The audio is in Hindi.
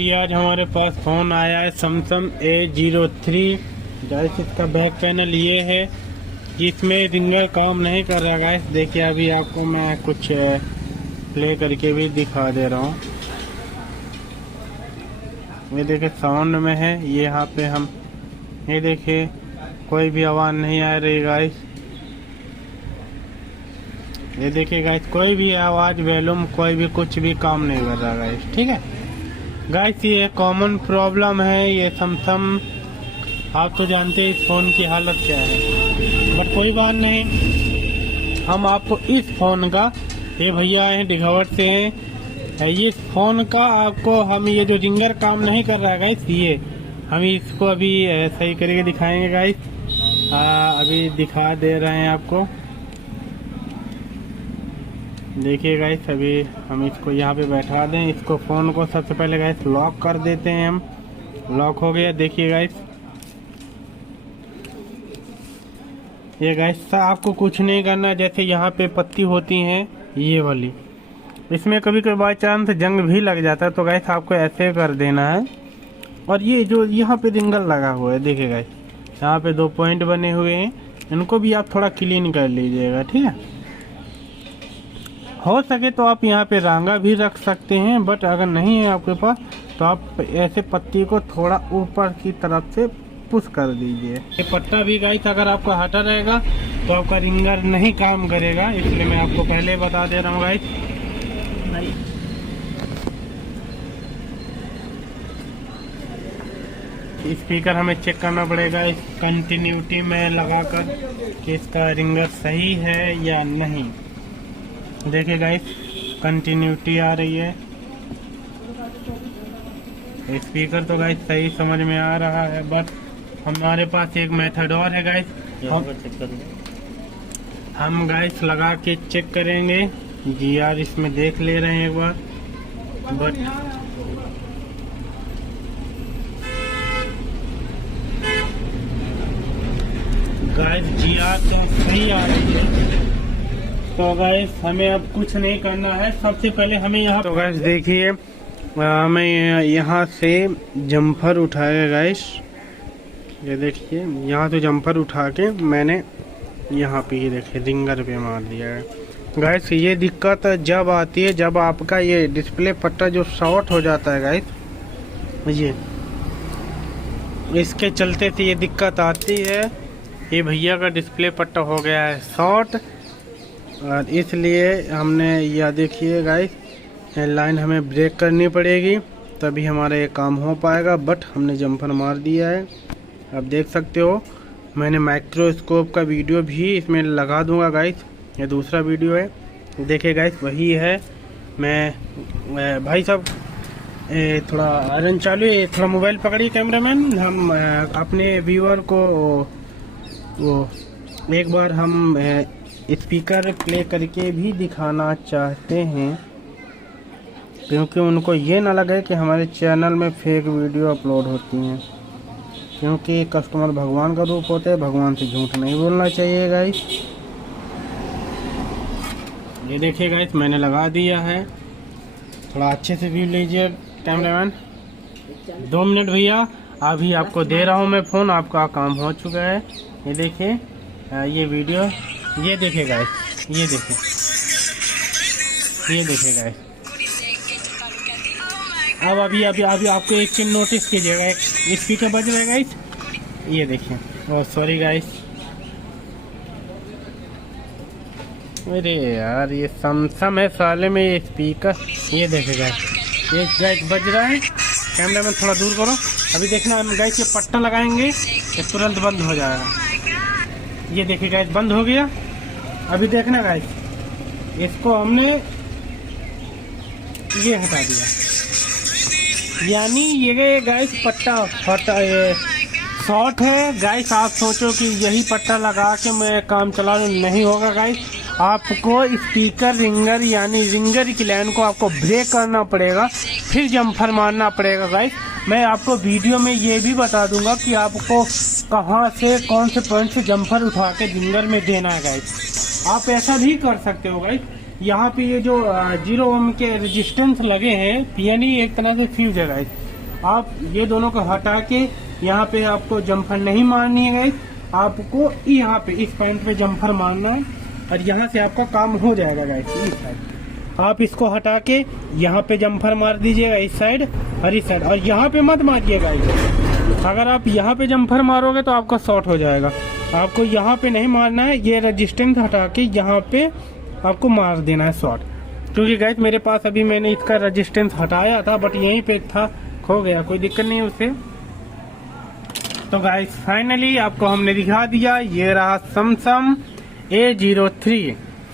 ये आज हमारे पास फ़ोन आया है सैमसंग A03। गाइस इसका बैक पैनल ये है कि इसमें रिंगर काम नहीं कर रहा। गाइस देखिए अभी आपको मैं कुछ प्ले करके भी दिखा दे रहा हूँ। ये देखिए साउंड में है, ये यहाँ पे हम ये देखिए कोई भी आवाज़ नहीं आ रही गाइस। ये देखिए गाइस कोई भी आवाज़ वॉल्यूम कोई भी कुछ भी काम नहीं कर रहा गाइस। ठीक है गाइस, ये कॉमन प्रॉब्लम है ये सैमसंग, आप तो जानते हैं इस फ़ोन की हालत क्या है। बट कोई बात नहीं, हम आपको इस फ़ोन का, ये भैया हैं दिखावट से हैं, ये फ़ोन का आपको हम ये जो रिंगर काम नहीं कर रहा है गाइस, ये हम इसको अभी सही करके दिखाएंगे गाइस। अभी दिखा दे रहे हैं आपको, देखिए गाइस। अभी हम इसको यहाँ पे बैठा दें, इसको फ़ोन को सबसे पहले गाइस लॉक कर देते हैं हम। लॉक हो गया, देखिए गाइस। ये गाइस आपको कुछ नहीं करना, जैसे यहाँ पे पत्ती होती हैं ये वाली, इसमें कभी कभी बाई चांस जंग भी लग जाता है, तो गाइस आपको ऐसे कर देना है। और ये जो यहाँ पे रिंगर लगा हुआ है देखिए गाइस, यहाँ पे 2 पॉइंट बने हुए हैं, इनको भी आप थोड़ा क्लीन कर लीजिएगा। ठीक है, हो सके तो आप यहाँ पे रांगा भी रख सकते हैं, बट अगर नहीं है आपके पास तो आप ऐसे पत्ती को थोड़ा ऊपर की तरफ से पुश कर दीजिए। ये पट्टा भी गाइस अगर आपका हटा रहेगा तो आपका रिंगर नहीं काम करेगा, इसलिए मैं आपको पहले बता दे रहा हूँ गाइस। स्पीकर हमें चेक करना पड़ेगा इस कंटिन्यूटी में लगाकर कि इसका रिंगर सही है या नहीं। देखिए गाइस कंटिन्यूटी आ रही है, स्पीकर तो गाइस सही समझ में आ रहा है, बट हमारे पास एक मेथड और है गाइस। हम गाइस लगा के चेक करेंगे। GR इसमें देख ले रहे हैं एक बार, बट गाइस GR तो सही आ रही है। तो गाइस हमें अब कुछ नहीं करना है, सबसे पहले हमें यहाँ, तो गाइस देखिए हमें यहाँ से जम्पर उठाएगा गाइस। ये देखिए यहाँ से जम्पर उठा के मैंने यहाँ पे ये देखिए रिंगर पे मार दिया है गाइस। ये दिक्कत जब आती है जब आपका ये डिस्प्ले पट्टा जो शॉर्ट हो जाता है गाइस, ये इसके चलते से ये दिक्कत आती है। ये भैया का डिस्प्ले पट्टा हो गया है शॉर्ट, और इसलिए हमने यह देखिए गाइस लाइन हमें ब्रेक करनी पड़ेगी तभी हमारा ये काम हो पाएगा। बट हमने जम्पर मार दिया है, आप देख सकते हो। मैंने माइक्रोस्कोप का वीडियो भी इसमें लगा दूंगा गाइस, ये दूसरा वीडियो है, देखिए गाइस वही है। मैं भाई साहब थोड़ा आयरन चालू है, थोड़ा मोबाइल पकड़िए कैमरामैन। हम अपने व्यूअर को वो एक बार हम स्पीकर प्ले करके भी दिखाना चाहते हैं, क्योंकि उनको ये ना लगे कि हमारे चैनल में फेक वीडियो अपलोड होती हैं, क्योंकि कस्टमर भगवान का रूप होता है, भगवान से झूठ नहीं बोलना चाहिए गाइस। ये देखिए गाइस मैंने लगा दिया है, थोड़ा अच्छे से व्यू लीजिए कैमरामैन। 2 मिनट भैया, अभी आपको दे रहा हूँ मैं फ़ोन, आपका काम हो चुका है। ये देखिए ये वीडियो, ये देखिए गाइस, ये देखिए, ये देखिए गाइस। अब अभी आपको एक चीज नोटिस कीजिएगा, एक स्पीकर बज रहा है गाइस, ये देखिए। ओह सॉरी गाइस, अरे यार ये सैमसंग है साले में ये स्पीकर। ये देखिए गाइस, ये गाइस बज रहा है, कैमरा में थोड़ा दूर करो। अभी देखना हम गाइस ये पट्टा लगाएंगे ये तुरंत बंद हो जाएगा। ये देखिए गाइस बंद हो गया। अभी देखना गाइस, इसको हमने ये हटा दिया, यानी ये गाइस पट्टा ये शॉर्ट है गाइस। आप सोचो कि यही पट्टा लगा के मैं काम चला लूँ, नहीं होगा गाइस। आपको स्पीकर रिंगर यानी रिंगर की लाइन को आपको ब्रेक करना पड़ेगा, फिर जम्पर मारना पड़ेगा गाइस। मैं आपको वीडियो में ये भी बता दूंगा कि आपको कहाँ से कौन से पॉइंट से जम्पर उठा के रिंगर में देना है गाइस। आप ऐसा भी कर सकते हो गाइस। यहाँ पे ये जो 0 ओम के रेजिस्टेंस लगे हैं, यानी एक तरह से फ्यूज है गाइस। आप ये दोनों को हटा के यहाँ पे आपको जम्फर नहीं मारनी है गाइस, आपको यहाँ पे इस पॉइंट पे जम्फर मारना है और यहाँ से आपका काम हो जाएगा गाइस। इस साइड आप इसको हटा के यहाँ पे जम्फर मार दीजिएगा, इस साइड और इस साइड, और यहाँ पे मत मारिएगा गाइस। अगर आप यहाँ पे जम्फर मारोगे तो आपका शॉर्ट हो जाएगा। आपको यहाँ पे नहीं मारना है, ये रेजिस्टेंस हटा के यहाँ पे आपको मार देना है शॉर्ट। क्योंकि गाइस मेरे पास अभी मैंने इसका रेजिस्टेंस हटाया था बट यहीं पे था, खो गया, कोई दिक्कत नहीं उससे। तो गाइस फाइनली आपको हमने दिखा दिया, ये रहा सैमसंग A03।